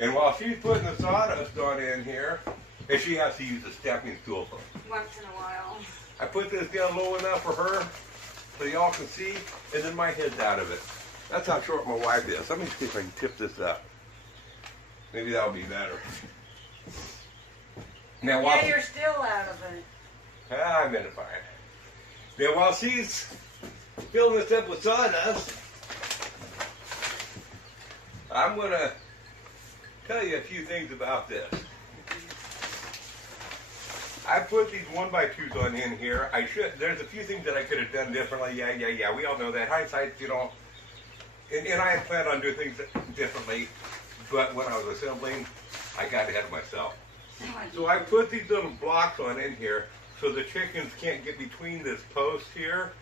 And while she's putting the sawdust on in here, and she has to use a stepping stool. Once in a while. I put this down low enough for her so y'all can see, and then my head's out of it. That's how short my wife is. Let me see if I can tip this up. Maybe that'll be better. Now, Yeah, you're still out of it. I'm in it fine. Now, while she's filling this up with sawdust, I'm going to tell you a few things about this. I put these 1x2s on in here. There's a few things that I could have done differently. Yeah. We all know that. Hindsight, you know. And I had planned on doing things differently. But when I was assembling, I got ahead of myself. So I put these little blocks on in here so the chickens can't get between this post here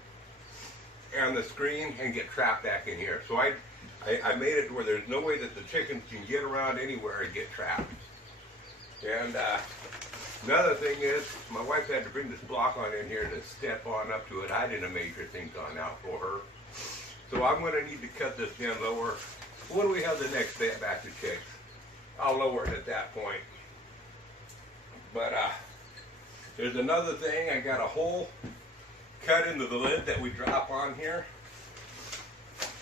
and the screen and get trapped back in here. So I made it where there's no way that the chickens can get around anywhere and get trapped. And another thing is, my wife had to bring this block on in here to step on up to it. I didn't major things on out for her. So I'm going to need to cut this down lower. When we have the next batch of chicks, I'll lower it at that point. But there's another thing. I got a hole cut into the lid that we drop on here.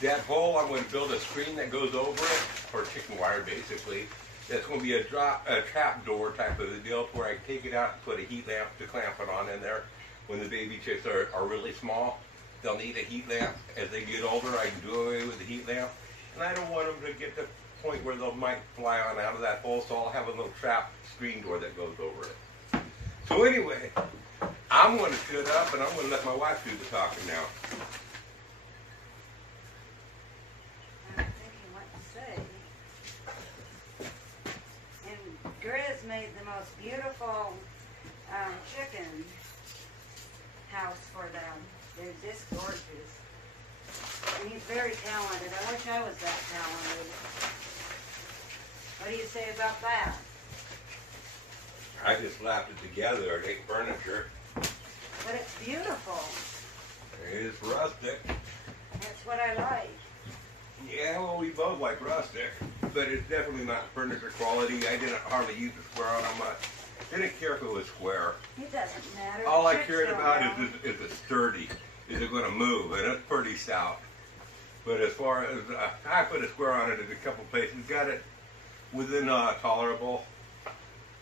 That hole, I'm going to build a screen that goes over it, or chicken wire basically. That's going to be a trap door type of a deal where I can take it out and put a heat lamp to clamp it on in there. When the baby chicks are really small, they'll need a heat lamp. As they get older, I can do away with the heat lamp. And I don't want them to get to the point where they might fly on out of that hole, so I'll have a little trap screen door that goes over it. So anyway, I'm going to shut up and I'm going to let my wife do the talking now. I'm thinking what to say. And Grizz made the most beautiful chicken house for them. They're just gorgeous. And he's very talented. I wish I was that talented. What do you say about that? I just slapped it together. It ain't furniture. But it's beautiful. It is rustic. That's what I like. Yeah, well, we both like rustic, but it's definitely not furniture quality. I didn't hardly use the square on how much. Didn't care if it was square. It doesn't matter. All I Chicks cared don't about know. is it sturdy? Is it going to move? And it's pretty stout. But as far as I put a square on it in a couple places, got it within tolerable.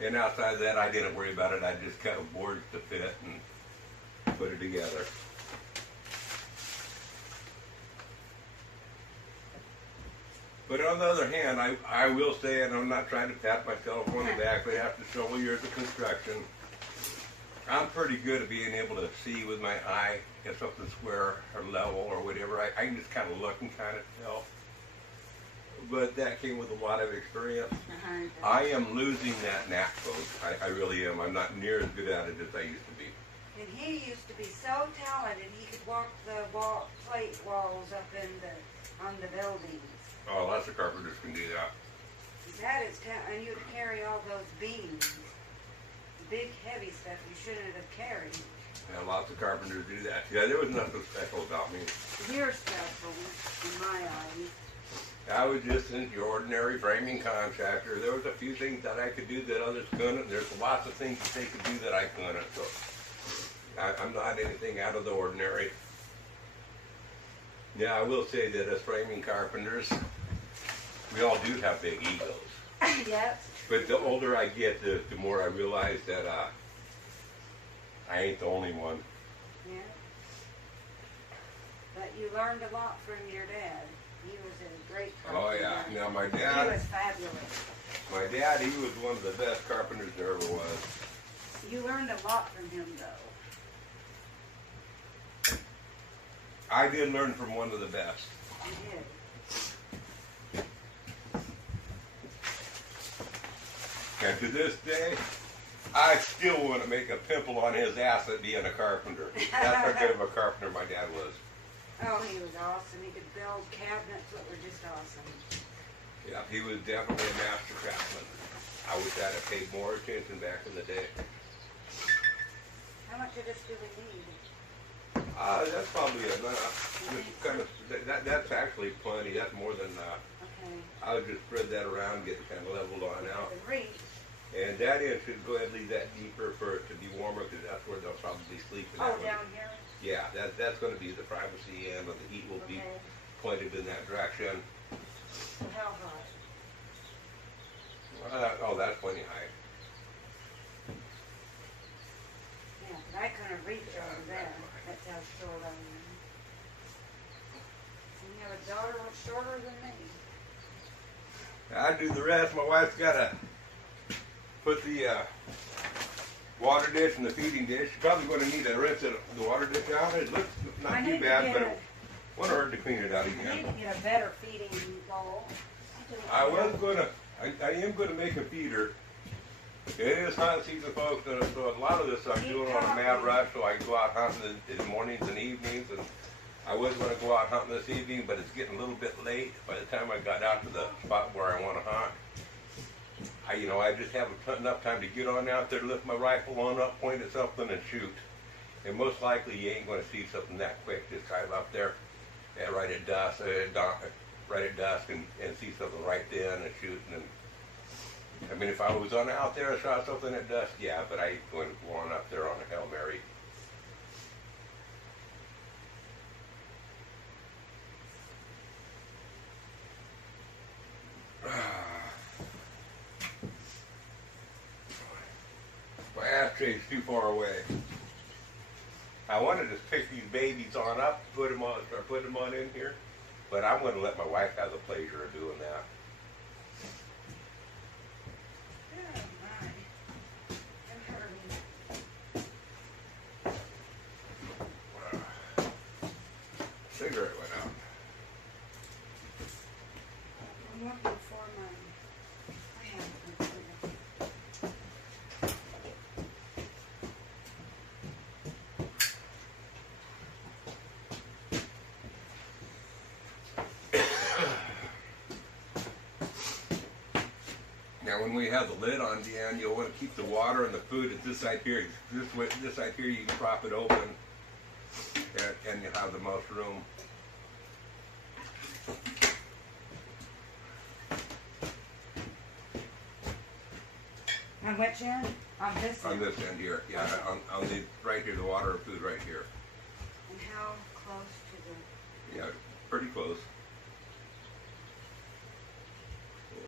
And outside of that, I didn't worry about it. I just cut boards to fit and put it together. But on the other hand, I will say, and I'm not trying to pat myself on the back, but after several years of construction, I'm pretty good at being able to see with my eye if something's square or level or whatever. I can just kind of look and kind of tell. But that came with a lot of experience. I am losing that knack, folks. I really am. I'm not near as good at it as I used to be. And he used to be so talented, he could walk the plate walls up on the buildings. Oh, lots of carpenters can do that. That is and you'd carry all those beams. Big, heavy stuff you shouldn't have carried. Yeah, lots of carpenters do that. Yeah, there was nothing special about me. You're special in my eyes. I was just your ordinary framing contractor. There was a few things that I could do that others couldn't. There's lots of things that they could do that I couldn't. So I'm not anything out of the ordinary. Yeah, I will say that as framing carpenters, we all do have big egos. Yep. But the older I get, the more I realize that I ain't the only one. Yeah. But you learned a lot from your dad. He was a great carpenter. Oh yeah. Now my He dad, was fabulous. he was one of the best carpenters there ever was. You learned a lot from him, though. I did learn from one of the best. You did. And to this day, I still want to make a pimple on his ass at being a carpenter. That's how good of a carpenter my dad was. Oh, he was awesome. He could build cabinets that were just awesome. Yeah, he was definitely a master craftsman. I wish I'd have paid more attention back in the day. How much of this do we need? That's probably enough. Just kind of, that's actually plenty. That's more than Okay. I'll just spread that around, get it kind of leveled on out. The reach. And that end should go ahead and leave that deeper for it to be warmer, because that's where they'll probably sleep. In Oh, that one. down here? Yeah, that's going to be the privacy end, but the heat will be Okay. pointed in that direction. So how high? Oh, that's plenty high. Yeah, but I couldn't reach over there. That's how short I am. And you have a daughter much shorter than me. I do the rest. My wife's got to put the water dish and the feeding dish. She's probably going to need to rinse the water dish out. It looks I not need too to bad, get but a- it won't hurt to clean it out I need again. to get a better feeding bowl. I am going to make a feeder. It is hunting season, folks, and so a lot of this I'm doing on a mad rush, so I can go out hunting in the mornings and evenings, and I was going to go out hunting this evening, but it's getting a little bit late. By the time I got out to the spot where I want to hunt, I just haven't enough time to get on out there, lift my rifle on up, point at something, and shoot. And most likely you ain't going to see something that quick. Just drive up there right at dusk, and see something right then and shoot. And I mean, if I was out there and shot something at dusk, yeah, but I ain't going to go on up there on a Hail Mary. My ashtray's too far away. I wanted to pick these babies on up, put them on in here, but I'm going to let my wife have the pleasure of doing that. Oh my. That hurt me. Cigarette went out. I'm looking for my. I have a computer. Now, when we have the lid on, Dan, you'll want to keep the water and the food at this side here. This side here, you can prop it open, and you have the most room. On which end? On this On end? this end here, yeah, on the right here, the water and food right here. And how close to the, Yeah, pretty close.